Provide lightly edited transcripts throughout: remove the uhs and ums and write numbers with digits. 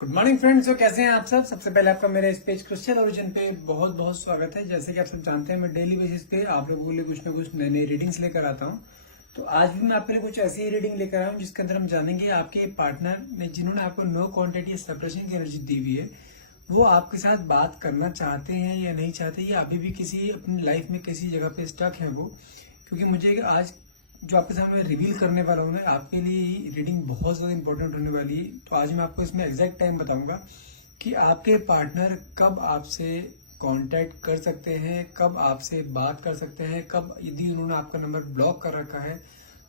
Good morning friends. तो कैसे हैं आप सब। सबसे पहले आपका मेरे इस पेज क्रिस्टल ओरिजिन पे बहुत बहुत स्वागत है। जैसे कि आप सब जानते हैं, मैं डेली बेसिस पे आप लोगों के लिए कुछ ना कुछ नई नई रीडिंग्स लेकर आता हूं। तो आज भी मैं आपके लिए कुछ ऐसी ही रीडिंग लेकर आया हूं जिसके अंदर हम जानेंगे आपके पार्टनर ने, जिन्होंने आपको नो क्वांटिटी सेपरेशन की एनर्जी दी हुई है, वो आपके साथ बात करना चाहते हैं या नहीं चाहते, या अभी भी किसी अपनी लाइफ में किसी जगह पे स्टक है वो। क्योंकि मुझे आज जो आपके सामने रिवील करने वाला हूँ, आपके लिए रीडिंग बहुत ज्यादा इंपॉर्टेंट होने वाली है। तो आज मैं आपको इसमें एग्जैक्ट टाइम बताऊंगा कि आपके पार्टनर कब आपसे कांटेक्ट कर सकते हैं, कब आपसे बात कर सकते हैं, कब यदि उन्होंने आपका नंबर ब्लॉक कर रखा है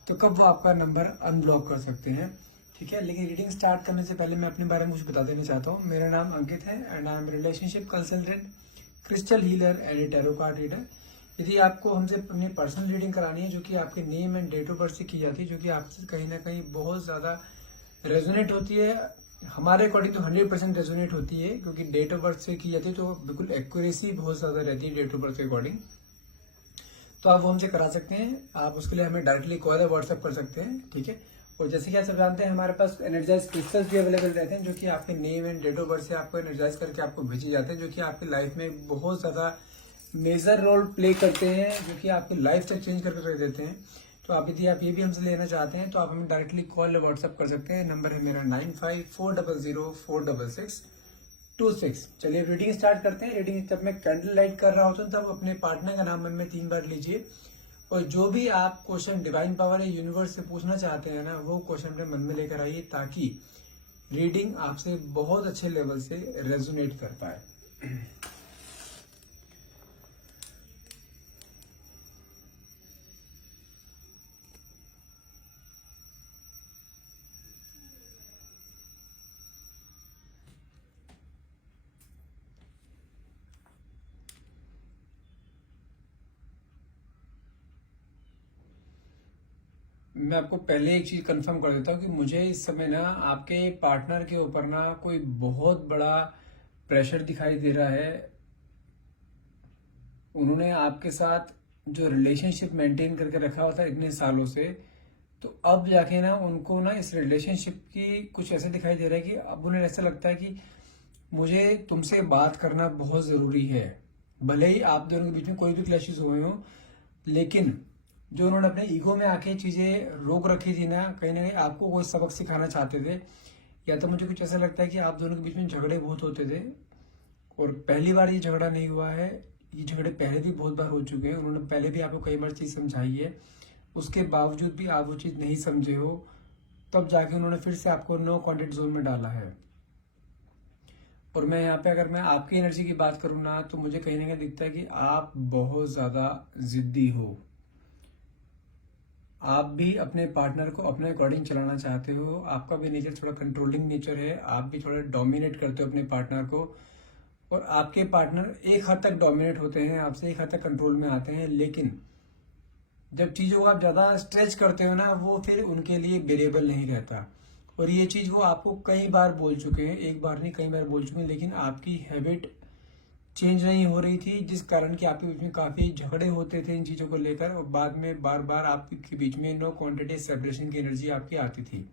तो कब वो आपका नंबर अनब्लॉक कर सकते हैं। ठीक है, लेकिन रीडिंग स्टार्ट करने से पहले मैं अपने बारे में कुछ बता देना चाहता हूँ। मेरा नाम अंकित है and I am relationship consultant, crystal healer and tarot card reader. यदि आपको हमसे अपनी पर्सनल रीडिंग करानी है, जो कि आपके name and date of birth से की जाती है, जो कि आपसे कहीं ना कहीं बहुत ज्यादा रेजोनेट होती है, हमारे अकॉर्डिंग तो 100% रेजोनेट होती है, क्योंकि डेट ऑफ बर्थ से की जाती है तो बिल्कुल एक्यूरेसी बहुत ज्यादा रहती है डेट ऑफ बर्थ के अकॉर्डिंग। तो आप वो हमसे करा सकते हैं। आप उसके लिए हमें डायरेक्टली कॉल या व्हाट्सएप कर सकते हैं। ठीक है, और जैसे कि आप सब जानते हैं, हमारे पास एनर्जाइज क्रिस्टल्स भी अवेलेबल रहते हैं, जो कि आपके name and date of birth से आपको एनर्जाइज करके आपको भेजे जाते हैं, जो कि आपकी लाइफ में बहुत ज्यादा मेजर रोल प्ले करते हैं, जो कि आपकी लाइफ स्टाइल चेंज करके रख देते हैं। तो आप यदि आप ये भी हमसे लेना चाहते हैं तो आप हमें डायरेक्टली कॉल या व्हाट्सएप कर सकते हैं। नंबर है मेरा 9540046626। चलिए रीडिंग स्टार्ट करते हैं। रीडिंग जब मैं कैंडल लाइट कर रहा होता हूँ तब अपने पार्टनर का नाम मन में 3 बार लीजिए, और जो भी आप क्वेश्चन डिवाइन पावर या यूनिवर्स से पूछना चाहते हैं ना, वो क्वेश्चन अपने मन में लेकर आइए, ताकि रीडिंग आपसे बहुत अच्छे लेवल से रेजोनेट कर पाए। मैं आपको पहले एक चीज कंफर्म कर देता हूँ कि मुझे इस समय ना आपके पार्टनर के ऊपर ना कोई बहुत बड़ा प्रेशर दिखाई दे रहा है। उन्होंने आपके साथ जो रिलेशनशिप मेंटेन करके रखा हुआ था इतने सालों से, तो अब जाके ना उनको ना इस रिलेशनशिप की कुछ ऐसे दिखाई दे रहा है कि अब उन्हें ऐसा लगता है कि मुझे तुमसे बात करना बहुत जरूरी है। भले ही आप दोनों के बीच में कोई भी क्लैशेस हुए हो, लेकिन जो उन्होंने अपने ईगो में आके चीजें रोक रखी थी ना, कहीं ना कहीं आपको कोई सबक सिखाना चाहते थे। या तो मुझे कुछ ऐसा लगता है कि आप दोनों के बीच में झगड़े बहुत होते थे, और पहली बार ये झगड़ा नहीं हुआ है, ये झगड़े पहले भी बहुत बार हो चुके हैं। उन्होंने पहले भी आपको कई बार चीज समझाई है, उसके बावजूद भी आप वो चीज नहीं समझे हो, तब जाके उन्होंने फिर से आपको नो कॉन्टेक्ट जोन में डाला है। और मैं यहाँ पे अगर मैं आपकी एनर्जी की बात करूँ ना, तो मुझे कहीं ना कहीं दिखता है कि आप बहुत ज्यादा जिद्दी हो। आप भी अपने पार्टनर को अपने अकॉर्डिंग चलाना चाहते हो, आपका भी नेचर थोड़ा कंट्रोलिंग नेचर है, आप भी थोड़ा डोमिनेट करते हो अपने पार्टनर को। और आपके पार्टनर एक हद तक डोमिनेट होते हैं आपसे, एक हद तक कंट्रोल में आते हैं, लेकिन जब चीजों को आप ज्यादा स्ट्रेच करते हो ना, वो फिर उनके लिए बेरेबल नहीं रहता। और ये चीज वो आपको कई बार बोल चुके हैं, एक बार नहीं कई बार बोल चुके हैं, लेकिन आपकी हैबिट चेंज नहीं हो रही थी, जिस कारण कि आपके बीच में काफी झगड़े होते थे इन चीजों को लेकर, और बाद में बार बार आपके बीच में नो क्वांटिटी सेपरेशन की एनर्जी आपकी आती थी।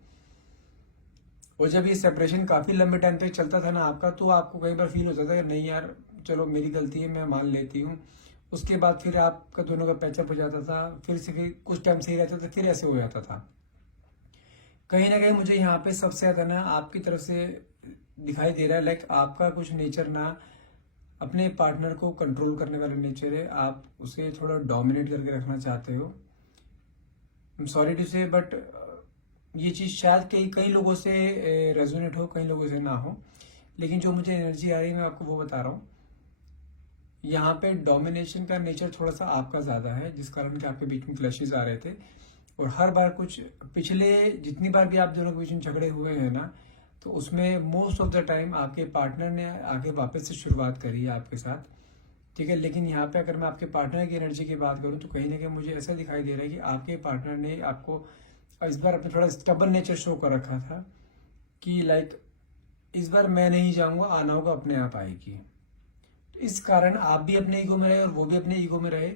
और जब ये सेपरेशन काफी लंबे टाइम तक चलता था ना आपका, तो आपको कई बार फील होता था कि नहीं यार, चलो मेरी गलती है, मैं मान लेती हूँ। उसके बाद फिर आपका दोनों का पैचअप हो जाता था, फिर से फिर कुछ टाइम सही रहता था, फिर ऐसे हो जाता था। कहीं ना कहीं मुझे यहाँ पे सबसे ज्यादा ना आपकी तरफ से दिखाई दे रहा है, लाइक आपका कुछ नेचर ना अपने पार्टनर को कंट्रोल करने वाला नेचर है, आप उसे थोड़ा डोमिनेट करके रखना चाहते हो। आई एम सॉरी टू से, बट ये चीज शायद कई कई लोगों से रेजोनेट हो, कई लोगों से ना हो, लेकिन जो मुझे एनर्जी आ रही है मैं आपको वो बता रहा हूँ। यहाँ पे डोमिनेशन का नेचर थोड़ा सा आपका ज्यादा है, जिस कारण कि आपके बीच में क्लैशेस आ रहे थे। और हर बार कुछ पिछले जितनी बार भी आप दोनों के बीच में झगड़े हुए हैं ना, तो उसमें मोस्ट ऑफ द टाइम आपके पार्टनर ने आगे वापस से शुरुआत करी है आपके साथ। ठीक है, लेकिन यहाँ पे अगर मैं आपके पार्टनर की एनर्जी की बात करूँ, तो कहीं ना कहीं मुझे ऐसा दिखाई दे रहा है कि आपके पार्टनर ने आपको इस बार अपने थोड़ा स्टबन नेचर शो कर रखा था, कि लाइक इस बार मैं नहीं जाऊंगा, आना होगा, अपने आप आएगी। तो इस कारण आप भी अपने ईगो में रहे और वो भी अपने ईगो में रहे,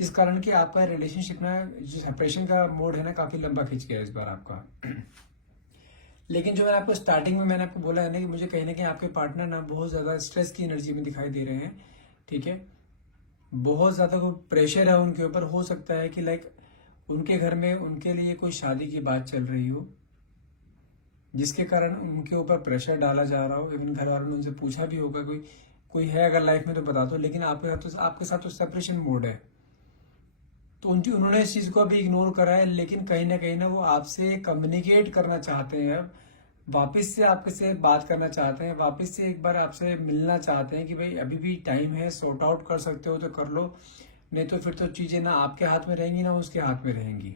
जिस कारण कि आपका रिलेशनशिप ना, जो सेपरेशन का मोड है ना, काफी लंबा खिंच गया इस बार आपका। लेकिन जो मैंने आपको स्टार्टिंग में मैंने आपको बोला है ना कि मुझे कहीं ना कहीं आपके पार्टनर ना बहुत ज़्यादा स्ट्रेस की एनर्जी में दिखाई दे रहे हैं, ठीक है। बहुत ज़्यादा कोई प्रेशर है उनके ऊपर, हो सकता है कि लाइक उनके घर में उनके लिए कोई शादी की बात चल रही हो, जिसके कारण उनके ऊपर प्रेशर डाला जा रहा हो। इवन घर वालों ने उनसे पूछा भी होगा कोई कोई है अगर लाइफ में तो बता दो, लेकिन आपके साथ तो सेपरेशन मोड है। तो उन्होंने इस चीज़ को अभी इग्नोर करा है, लेकिन कहीं ना वो आपसे कम्युनिकेट करना चाहते हैं। अब वापस से आपके से बात करना चाहते हैं, वापस से एक बार आपसे मिलना चाहते हैं कि भाई अभी भी टाइम है, सॉर्ट आउट कर सकते हो तो कर लो, नहीं तो फिर तो चीज़ें ना आपके हाथ में रहेंगी ना उसके हाथ में रहेंगी।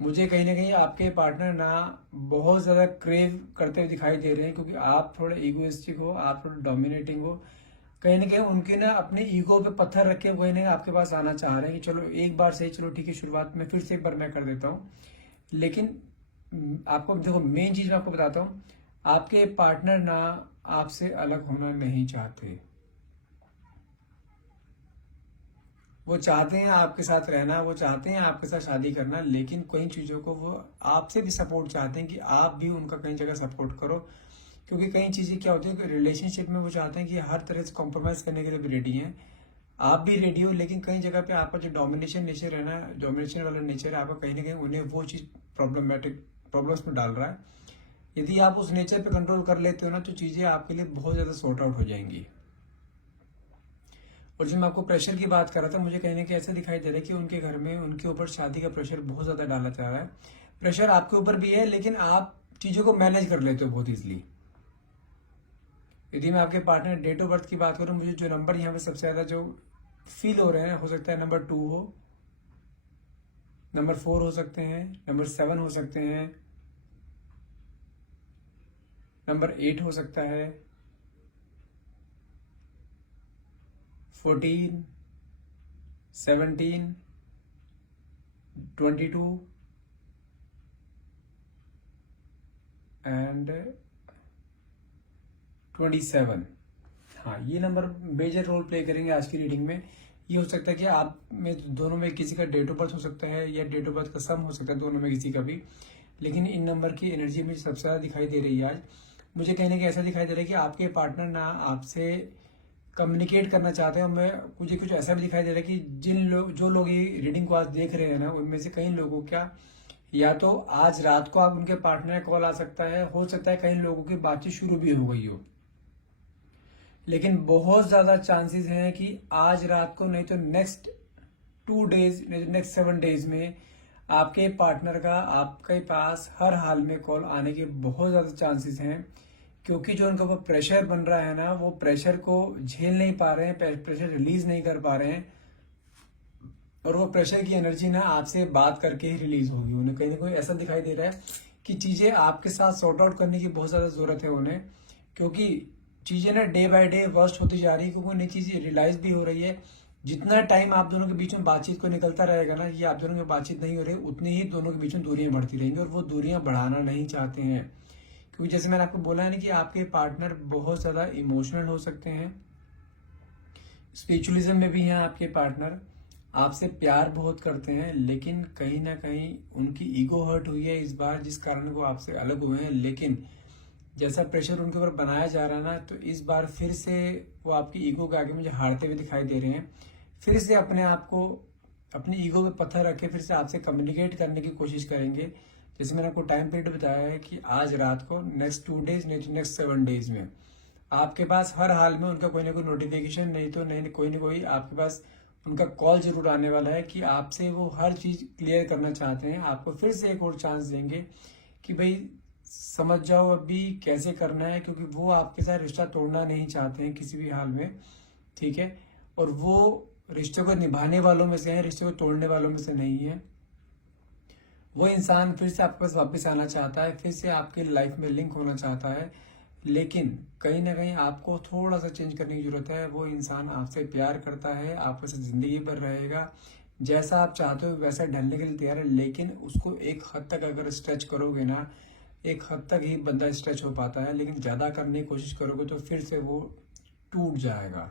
मुझे कहीं ना कहीं आपके पार्टनर ना बहुत ज़्यादा क्रेव करते हुए दिखाई दे रहे हैं, क्योंकि आप थोड़े इगोइस्टिक हो, आप थोड़े डोमिनेटिंग हो। कहीं ना कहीं उनके ना अपने ईगो पे पत्थर रख के कहीं ना कहीं आपके पास आना चाह रहे हैं कि चलो एक बार सही, चलो ठीक है, शुरुआत में फिर से एक बार मैं कर देता हूँ। लेकिन आपको देखो, मेन चीज़ मैं आपको बताता हूँ, आपके पार्टनर ना आपसे अलग होना नहीं चाहते। वो चाहते हैं आपके साथ रहना, वो चाहते हैं आपके साथ शादी करना, लेकिन कई चीज़ों को वो आपसे भी सपोर्ट चाहते हैं कि आप भी उनका कई जगह सपोर्ट करो। क्योंकि कई चीज़ें क्या होती है कि रिलेशनशिप में वो चाहते हैं कि हर तरह से कॉम्प्रोमाइज़ करने के लिए भी रेडी हैं, आप भी रेडी हो, लेकिन कई जगह पे आपका जो डोमिनेशन नेचर है ना, डोमिनेशन वाला नेचर है आपका, कहीं ना कहीं उन्हें वो चीज़ प्रॉब्लम्स में डाल रहा है। यदि आप उस नेचर पे कंट्रोल कर लेते हो ना, तो चीज़ें आपके लिए बहुत ज़्यादा सॉर्ट आउट हो जाएंगी। और जब मैं आपको प्रेशर की बात कर रहा था, मुझे कहीं ना कहीं ऐसा दिखाई दे रहा है कि उनके घर में उनके ऊपर शादी का प्रेशर बहुत ज़्यादा डाला जा रहा है। प्रेशर आपके ऊपर भी है, लेकिन आप चीज़ों को मैनेज कर लेते हो बहुत ईजिली। यदि मैं आपके पार्टनर डेट ऑफ बर्थ की बात करूं, मुझे जो नंबर यहाँ पे सबसे ज़्यादा जो फील हो रहे हैं, हो सकता है नंबर 2 हो, नंबर 4 हो सकते हैं, नंबर 7 हो सकते हैं, नंबर 8 हो सकता है, 14, 17, 22 एंड 27। हाँ, ये नंबर मेजर रोल प्ले करेंगे आज की रीडिंग में। ये हो सकता है कि आप में दोनों में किसी का डेट ऑफ बर्थ हो सकता है, या डेट ऑफ बर्थ का सम हो सकता है, दोनों में किसी का भी। लेकिन इन नंबर की एनर्जी मुझे सबसे ज़्यादा दिखाई दे रही है आज। मुझे कहने का ऐसा दिखाई दे रहा है कि आपके पार्टनर ना आपसे कम्युनिकेट करना चाहते हैं। मुझे कुछ ऐसा भी दिखाई दे रहा है कि जो लोग ये रीडिंग को आज देख रहे हैं ना, उनमें से कई लोगों का या तो आज रात को आप उनके पार्टनर कॉल आ सकता है, हो सकता है कई लोगों की बातचीत शुरू भी हो गई हो, लेकिन बहुत ज़्यादा चांसेस हैं कि आज रात को, नहीं तो नेक्स्ट 2 डेज, नहीं तो नेक्स्ट 7 डेज में आपके पार्टनर का आपके पास हर हाल में कॉल आने के बहुत ज़्यादा चांसेस हैं। क्योंकि जो उनका वो प्रेशर बन रहा है ना, वो प्रेशर को झेल नहीं पा रहे हैं, प्रेशर रिलीज नहीं कर पा रहे हैं, और वो प्रेशर की एनर्जी ना आपसे बात करके ही रिलीज होगी। उन्हें कहीं ना कहीं ऐसा दिखाई दे रहा है कि चीज़ें आपके साथ सॉर्ट आउट करने की बहुत ज़्यादा ज़रूरत है उन्हें, क्योंकि चीज़ें ना डे बाय डे वर्स्ट होती जा रही है। क्योंकि उन्हें चीज़ें रियलाइज भी हो रही है, जितना टाइम आप दोनों के बीच में बातचीत को निकलता रहेगा ना, ये आप दोनों की बातचीत नहीं हो रही, उतनी ही दोनों के बीच में दूरियां बढ़ती रहेंगी, और वो दूरियां बढ़ाना नहीं चाहते हैं। क्योंकि जैसे मैंने आपको बोला है ना कि आपके पार्टनर बहुत ज़्यादा इमोशनल हो सकते हैं, स्पिरिचुअलिज्म में भी हैं आपके पार्टनर, आपसे प्यार बहुत करते हैं, लेकिन कहीं ना कहीं उनकी ईगो हर्ट हुई है इस बार, जिस कारण वो आपसे अलग हुए हैं। लेकिन जैसा प्रेशर उनके ऊपर बनाया जा रहा है ना, तो इस बार फिर से वो आपकी ईगो के आगे मुझे हारते हुए दिखाई दे रहे हैं। फिर से अपने आप को, अपनी ईगो पे पत्थर रख के फिर से आपसे कम्युनिकेट करने की कोशिश करेंगे। जैसे मैंने आपको टाइम पीरियड बताया है कि आज रात को, नेक्स्ट 2 डेज, नहीं तो नेक्स्ट 7 डेज में आपके पास हर हाल में उनका कोई ना कोई नोटिफिकेशन, नहीं तो नहीं कोई ना कोई आपके पास उनका कॉल जरूर आने वाला है कि आपसे वो हर चीज़ क्लियर करना चाहते हैं। आपको फिर से एक और चांस देंगे कि भाई समझ जाओ अभी कैसे करना है, क्योंकि वो आपके साथ रिश्ता तोड़ना नहीं चाहते हैं किसी भी हाल में, ठीक है। और वो रिश्ते को निभाने वालों में से हैं, रिश्ते को तोड़ने वालों में से नहीं है। वो इंसान फिर से आपके पास वापस आना चाहता है, फिर से आपकी लाइफ में लिंक होना चाहता है, लेकिन कहीं ना कहीं आपको थोड़ा सा चेंज करने की जरूरत है। वो इंसान आपसे प्यार करता है, आपके साथ जिंदगी भर रहेगा, जैसा आप चाहते हो वैसा ढलने के लिए तैयार है। लेकिन उसको एक हद तक अगर स्ट्रेच करोगे ना, एक हद तक ही बंदा स्ट्रेच हो पाता है, लेकिन ज़्यादा करने की कोशिश करोगे तो फिर से वो टूट जाएगा।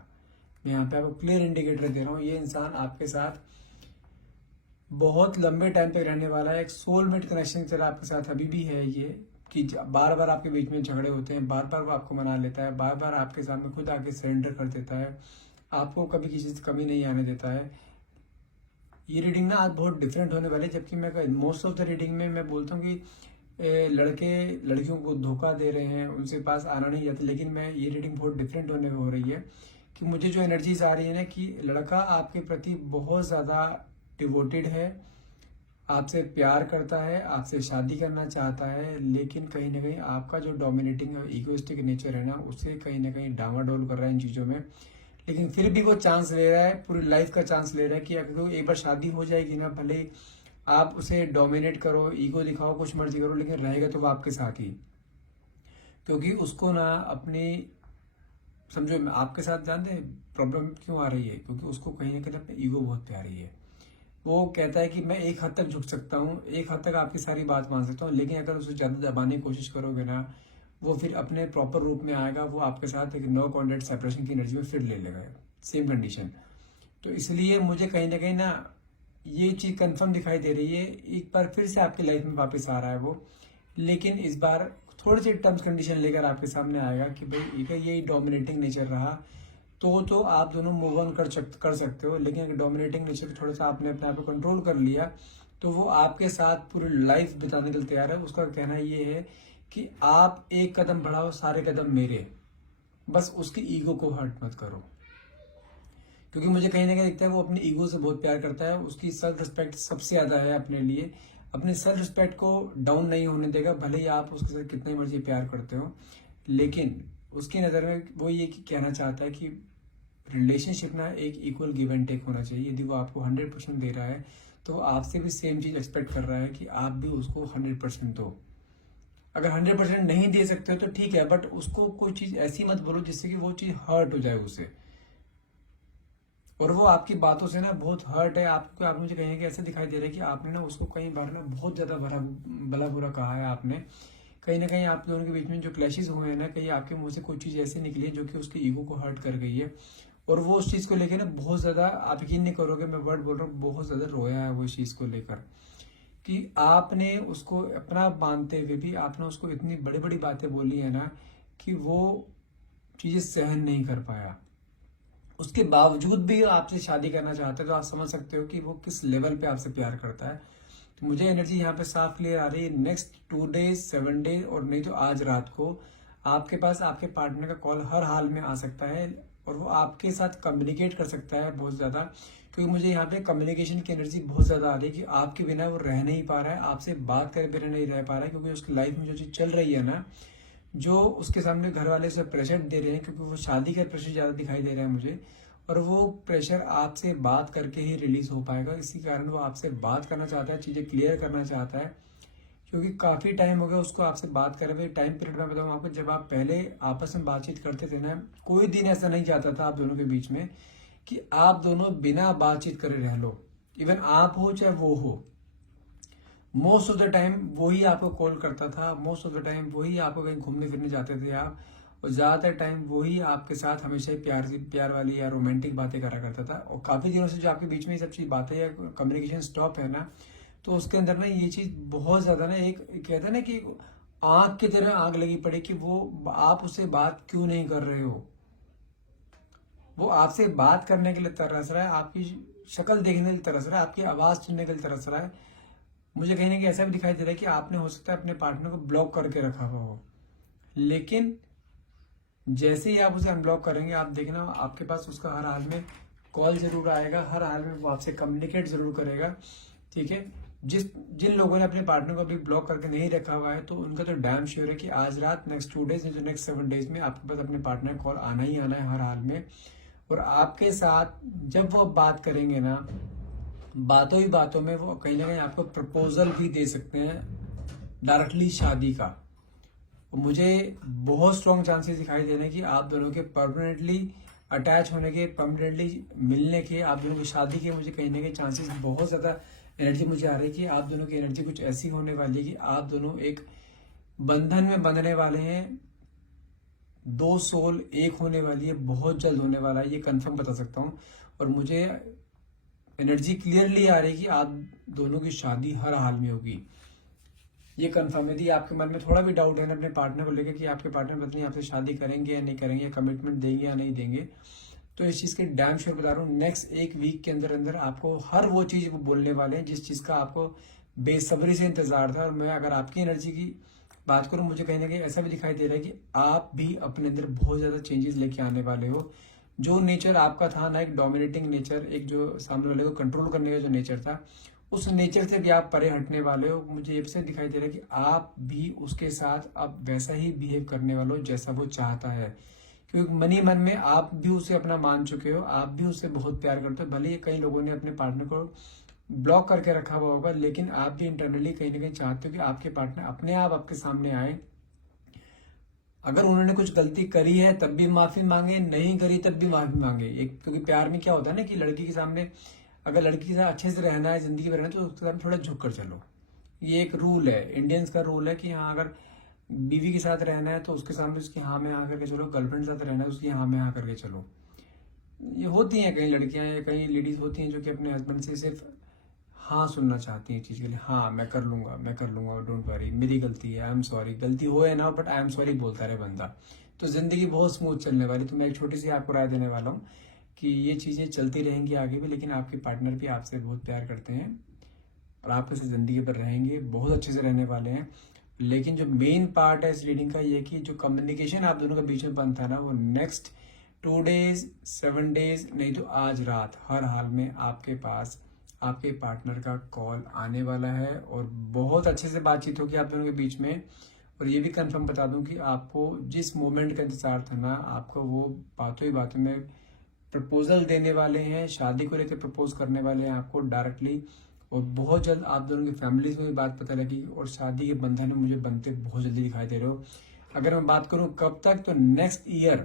मैं यहाँ पे आपको क्लियर इंडिकेटर दे रहा हूँ, ये इंसान आपके साथ बहुत लंबे टाइम तक रहने वाला है, एक सोलमेट कनेक्शन की तरह आपके साथ अभी भी है ये, कि बार बार आपके बीच में झगड़े होते हैं, बार बार वो आपको मना लेता है, बार बार आपके सामने खुद आके सरेंडर कर देता है, आपको कभी किसी से कमी नहीं आने देता है। ये रीडिंग ना आज बहुत डिफरेंट होने वाली है, जबकि मैं मोस्ट ऑफ द रीडिंग में मैं बोलता हूँ कि लड़के लड़कियों को धोखा दे रहे हैं, उनसे पास आना नहीं जाता, लेकिन मैं ये रीडिंग बहुत डिफरेंट होने हो रही है कि मुझे जो एनर्जीज आ रही है ना कि लड़का आपके प्रति बहुत ज़्यादा डिवोटेड है, आपसे प्यार करता है, आपसे शादी करना चाहता है, लेकिन कहीं ना कहीं आपका जो डोमिनेटिंग और इगोइस्टिक नेचर है ना, उसे कहीं ना कहीं डामाडोल कर रहा है इन चीज़ों में। लेकिन फिर भी वो चांस ले रहा है, पूरी लाइफ का चांस ले रहा है कि अगर एक बार शादी हो जाएगी ना, भले ही आप उसे डोमिनेट करो, ईगो दिखाओ, कुछ मर्जी करो, लेकिन रहेगा तो वो आपके साथ ही। क्योंकि उसको ना अपनी, समझो आपके साथ जानते हैं प्रॉब्लम क्यों आ रही है, क्योंकि उसको कहीं ना कहीं अपनी ईगो बहुत प्यारी है। वो कहता है कि मैं एक हद तक झुक सकता हूँ, एक हद तक आपकी सारी बात मान सकता हूँ, लेकिन अगर उसे ज़्यादा दबाने की कोशिश करोगे ना, वो फिर अपने प्रॉपर रूप में आएगा, वो आपके साथ एक नो कॉन्टेक्ट सेपरेशन की एनर्जी में फिर ले लेगा, सेम कंडीशन। तो इसलिए मुझे कहीं ना ये चीज़ कंफर्म दिखाई दे रही है, एक बार फिर से आपकी लाइफ में वापस आ रहा है वो, लेकिन इस बार थोड़ी सी टर्म्स कंडीशन लेकर आपके सामने आएगा कि भाई एक यही डोमिनेटिंग नेचर रहा तो आप दोनों मूव ऑन कर सकते हो, लेकिन अगर डोमिनेटिंग नेचर थोड़ा सा आपने अपने आप को कंट्रोल कर लिया तो वो आपके साथ पूरी लाइफ बिताने के लिए तैयार है। उसका कहना ये है कि आप एक कदम बढ़ाओ, सारे कदम मेरे, बस उसकी ईगो को हर्ट मत करो। क्योंकि मुझे कहीं ना कहीं दिखता है वो अपनी ईगो से बहुत प्यार करता है, उसकी सेल्फ रिस्पेक्ट सबसे ज़्यादा है अपने लिए, अपने सेल्फ रिस्पेक्ट को डाउन नहीं होने देगा, भले ही आप उसके साथ कितने मर्जी प्यार करते हो। लेकिन उसकी नज़र में वो ये कहना चाहता है कि रिलेशनशिप ना एक इक्वल गिव एंड टेक होना चाहिए। यदि वो आपको 100% दे रहा है तो वो आपसे भी सेम चीज़ एक्सपेक्ट कर रहा है कि आप भी उसको 100% दो। अगर 100% नहीं दे सकते हो तो ठीक है, बट उसको कोई चीज़ ऐसी मत बोलो जिससे कि वो चीज़ हर्ट हो जाए उसे, और वो आपकी बातों से ना बहुत हर्ट है। आपको आप मुझे कहीं कि ऐसा दिखाई दे रहा है कि आपने ना उसको कई बार ना बहुत ज़्यादा भला बुरा कहा है आपने। कहीं ना कहीं आप दोनों के बीच में जो क्लैशेस हुए हैं ना, कहीं आपके मुंह से कोई चीज़ ऐसी निकली है जो कि उसकी ईगो को हर्ट कर गई है, और वो उस चीज़ को लेकर ना बहुत ज़्यादा, आप यकीन नहीं करोगे मैं वर्ड बोल रहा हूँ, बहुत ज़्यादा रोया है वो इस चीज़ को लेकर कि आपने उसको अपना मानते हुए भी आपने उसको इतनी बड़ी बड़ी बातें बोली है ना कि वो चीज़ें सहन नहीं कर पाया। उसके बावजूद भी आपसे शादी करना चाहते हैं, तो आप समझ सकते हो कि वो किस लेवल पे आपसे प्यार करता है। तो मुझे एनर्जी यहाँ पे साफ क्लियर आ रही है, नेक्स्ट 2 डेज 7 डेज और नहीं तो आज रात को आपके पास आपके पार्टनर का कॉल हर हाल में आ सकता है, और वो आपके साथ कम्युनिकेट कर सकता है बहुत ज़्यादा। क्योंकि मुझे यहाँ पे कम्युनिकेशन की एनर्जी बहुत ज़्यादा आ रही है कि आपके बिना वो रह नहीं पा रहा है, आपसे बात करे बिना नहीं रह पा रहा है, क्योंकि उसकी लाइफ में जो चीज़ चल रही है ना, जो उसके सामने घर वाले उसे प्रेशर दे रहे हैं, क्योंकि वो शादी का प्रेशर ज़्यादा दिखाई दे रहा है मुझे, और वो प्रेशर आपसे बात करके ही रिलीज हो पाएगा। इसी कारण वो आपसे बात करना चाहता है, चीज़ें क्लियर करना चाहता है, क्योंकि काफ़ी टाइम हो गया उसको आपसे बात करे हुए। टाइम पीरियड में बताऊँ आपको, जब आप पहले आपस में बातचीत करते थे ना, कोई दिन ऐसा नहीं जाता था आप दोनों के बीच में कि आप दोनों बिना बातचीत करे रह लो, इवन आप हो चाहे वो हो। मोस्ट ऑफ द टाइम वही आपको कॉल करता था, मोस्ट ऑफ द टाइम वही आपको कहीं घूमने फिरने जाते थे आप, और ज़्यादातर टाइम वही आपके साथ हमेशा ही प्यार वाली या रोमांटिक बातें करा करता था। और काफ़ी दिनों से जो आपके बीच में ये सब चीज़ बातें या कम्युनिकेशन स्टॉप है ना, तो उसके अंदर ना ये चीज़ बहुत ज़्यादा ना, एक कहते हैं ना कि आग की तरह आग लगी पड़ी कि वो आप उससे बात क्यों नहीं कर रहे हो। वो आपसे बात करने के लिए तरस रहा है, आपकी शक्ल देखने के लिए तरस रहा है, आपकी आवाज़ सुनने के लिए तरस रहा है। मुझे कहीं ना कहीं ऐसा भी दिखाई दे रहा है कि आपने हो सकता है अपने पार्टनर को ब्लॉक करके रखा हुआ हो, लेकिन जैसे ही आप उसे अनब्लॉक करेंगे, आप देखना आपके पास उसका हर हाल में कॉल जरूर आएगा, हर हाल में वो आपसे कम्युनिकेट जरूर करेगा। ठीक है, जिन लोगों ने अपने पार्टनर को अभी ब्लॉक करके नहीं रखा हुआ है, तो उनका तो डैम श्योर है कि आज रात नेक्स्ट 2 डेज नहीं तो नेक्स्ट 7 डेज में आपके पास अपने पार्टनर कॉल आना ही आना है हर हाल में। और आपके साथ जब वो बात करेंगे ना, बातों ही बातों में वो कहीं ना कहीं आपको प्रपोजल भी दे सकते हैं, डायरेक्टली शादी का। और मुझे बहुत स्ट्रॉन्ग चांसेस दिखाई दे रहे हैं कि आप दोनों के परमानेंटली अटैच होने के, परमानेंटली मिलने के, आप दोनों की शादी के मुझे कहीं ना कहीं चांसेस बहुत ज़्यादा एनर्जी मुझे आ रही है कि आप दोनों की एनर्जी कुछ ऐसी होने वाली है कि आप दोनों एक बंधन में बंधने वाले हैं। 2 सोल एक होने वाली है, बहुत जल्द होने वाला है, ये कंफर्म बता सकता हूँ। और मुझे एनर्जी क्लियरली आ रही है कि आप दोनों की शादी हर हाल में होगी। ये कंफर्म है। यदि आपके मन में थोड़ा भी डाउट है ना अपने पार्टनर को लेकर कि आपके पार्टनर पत्नी आपसे शादी करेंगे या नहीं करेंगे, या कमिटमेंट देंगे या नहीं देंगे, तो इस चीज़ के डैम श्योर बता रहा हूँ, नेक्स्ट एक वीक के अंदर अंदर आपको हर वो चीज़ वो बोलने वाले हैं जिस चीज़ का आपको बेसब्री से इंतजार था। और मैं अगर आपकी एनर्जी की बात करूं, मुझे कहीं ना कहीं ऐसा भी दिखाई दे रहा है कि आप भी अपने अंदर बहुत ज़्यादा चेंजेस लेके आने वाले हो। जो नेचर आपका था ना, एक डोमिनेटिंग नेचर, एक जो सामने वाले को कंट्रोल करने का जो नेचर था, उस नेचर से भी आप परे हटने वाले हो। मुझे ये भी दिखाई दे रहा है कि आप भी उसके साथ अब वैसा ही बिहेव करने वाले हो जैसा वो चाहता है, क्योंकि मनी मन में आप भी उसे अपना मान चुके हो, आप भी उससे बहुत प्यार करते हो। भले ही कई लोगों ने अपने पार्टनर को ब्लॉक करके रखा हुआ होगा, लेकिन आप भी इंटरनली कहीं ना कहीं चाहते हो कि आपके पार्टनर अपने आप आपके सामने आए। अगर उन्होंने कुछ गलती करी है तब भी माफी मांगे, नहीं करी तब भी माफी मांगे। एक क्योंकि प्यार में क्या होता है ना कि लड़की के सामने, अगर लड़की के साथ अच्छे से रहना है, जिंदगी में रहना है, तो उसके सामने थोड़ा झुक कर चलो। ये एक रूल है, इंडियंस का रूल है कि हाँ, अगर बीवी के साथ रहना है तो उसके सामने उसकी हाँ में हाँ करके चलो, गर्लफ्रेंड के साथ रहना है उसकी हाँ में हाँ करके चलो। ये होती हैं कई लड़कियां या कई लेडीज होती हैं जो कि अपने हस्बैंड से सिर्फ हाँ सुनना चाहती हैं चीज़ के लिए। हाँ मैं कर लूंगा, मैं कर लूंगा, डोंट वरी, मेरी गलती है, आई एम सॉरी। गलती हो या ना हो, बट आई एम सॉरी बोलता रहे बंदा, तो जिंदगी बहुत स्मूथ चलने वाली। तो मैं एक छोटी सी आपको राय देने वाला हूँ कि ये चीज़ें चलती रहेंगी आगे भी, लेकिन आपके पार्टनर भी आपसे बहुत प्यार करते हैं और आप इसे जिंदगी पर रहेंगे, बहुत अच्छे से रहने वाले हैं। लेकिन जो मेन पार्ट है इस रीडिंग का, ये कि जो कम्युनिकेशन आप दोनों के बीच में बनता है ना, वो नेक्स्ट 2 डेज 7 डेज नहीं तो आज रात हर हाल में आपके पास आपके पार्टनर का कॉल आने वाला है और बहुत अच्छे से बातचीत होगी आप दोनों के बीच में। और ये भी कंफर्म बता दूं कि आपको जिस मोमेंट का इंतजार था ना, आपको वो बातों ही बातों में प्रपोजल देने वाले हैं, शादी को लेकर प्रपोज करने वाले हैं आपको डायरेक्टली। और बहुत जल्द आप दोनों की फैमिलीज में भी बात पता लगी और शादी के बंधन में मुझे बनते बहुत जल्दी दिखाई दे रहे हो। अगर मैं बात करूं कब तक, तो नेक्स्ट ईयर,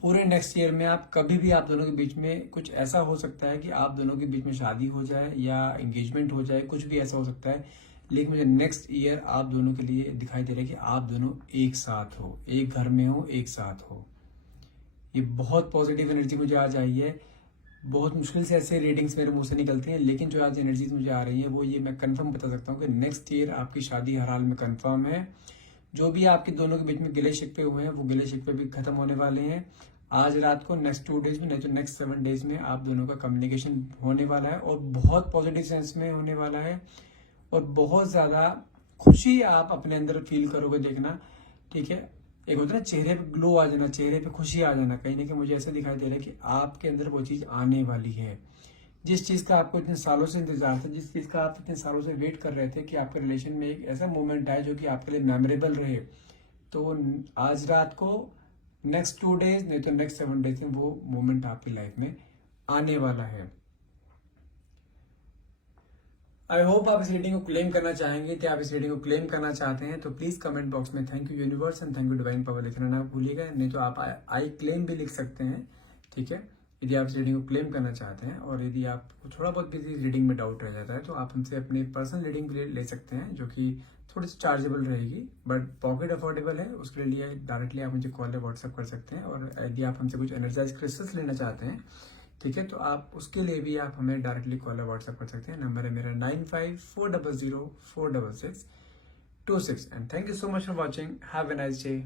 पूरे नेक्स्ट ईयर में आप कभी भी आप दोनों के बीच में कुछ ऐसा हो सकता है कि आप दोनों के बीच में शादी हो जाए या एंगेजमेंट हो जाए, कुछ भी ऐसा हो सकता है। लेकिन मुझे नेक्स्ट ईयर आप दोनों के लिए दिखाई दे रहा है कि आप दोनों एक साथ हो, एक घर में हो, एक साथ हो। ये बहुत पॉजिटिव एनर्जी मुझे आज आई है। बहुत मुश्किल से ऐसे रीडिंग्स मेरे मुंह से निकलती हैं, लेकिन जो आज एनर्जीज मुझे आ रही है वो ये मैं कंफर्म बता सकता हूँ कि नेक्स्ट ईयर आपकी शादी हर हाल में कंफर्म है। जो भी आपके दोनों के बीच में गिले शिकवे हुए हैं वो गिले शिकवे भी खत्म होने वाले हैं आज रात को, नेक्स्ट 2 डेज में, नहीं तो नेक्स्ट 7 डेज में आप दोनों का कम्युनिकेशन होने वाला है और बहुत पॉजिटिव सेंस में होने वाला है। और बहुत ज्यादा खुशी आप अपने अंदर फील करोगे, देखना। ठीक है, एक होता है ना चेहरे पे ग्लो आ जाना, चेहरे पे खुशी आ जाना, कहीं ना कहीं मुझे ऐसा दिखाई दे रहा है कि आपके अंदर वो चीज आने वाली है। जिस चीज का आपको इतने सालों से इंतजार था, जिस चीज का आप इतने सालों से वेट कर रहे थे कि आपके रिलेशन में एक ऐसा मोमेंट आए जो कि आपके लिए मेमोरेबल रहे, तो आज रात को नेक्स्ट 2 डेज नहीं तो नेक्स्ट 7 डेज में वो मोमेंट आपकी लाइफ में आने वाला है। आई होप आप इस रीडिंग को क्लेम करना चाहेंगे। तो आप इस रीडिंग को क्लेम करना चाहते हैं तो प्लीज कमेंट बॉक्स में thank you universe and thank you divine power लिखना ना भूलिएगा, नहीं तो आप आई क्लेम भी लिख सकते हैं। ठीक है, यदि आप इस रीडिंग को क्लेम करना चाहते हैं और यदि आपको थोड़ा बहुत भी रीडिंग में डाउट रह जाता है तो आप हमसे अपनी पर्सनल रीडिंग भी ले सकते हैं, जो कि थोड़ी सी चार्जेबल रहेगी बट पॉकेट अफोर्डेबल है। उसके लिए डायरेक्टली आप मुझे कॉल या व्हाट्सएप कर सकते हैं। और यदि आप हमसे कुछ एनर्जाइज क्रिस्टल्स लेना चाहते हैं, ठीक है, तो आप उसके लिए भी आप हमें डायरेक्टली कॉल या व्हाट्सएप कर सकते हैं। नंबर है मेरा 9540046626। And thank you so much for watching. Have a nice day.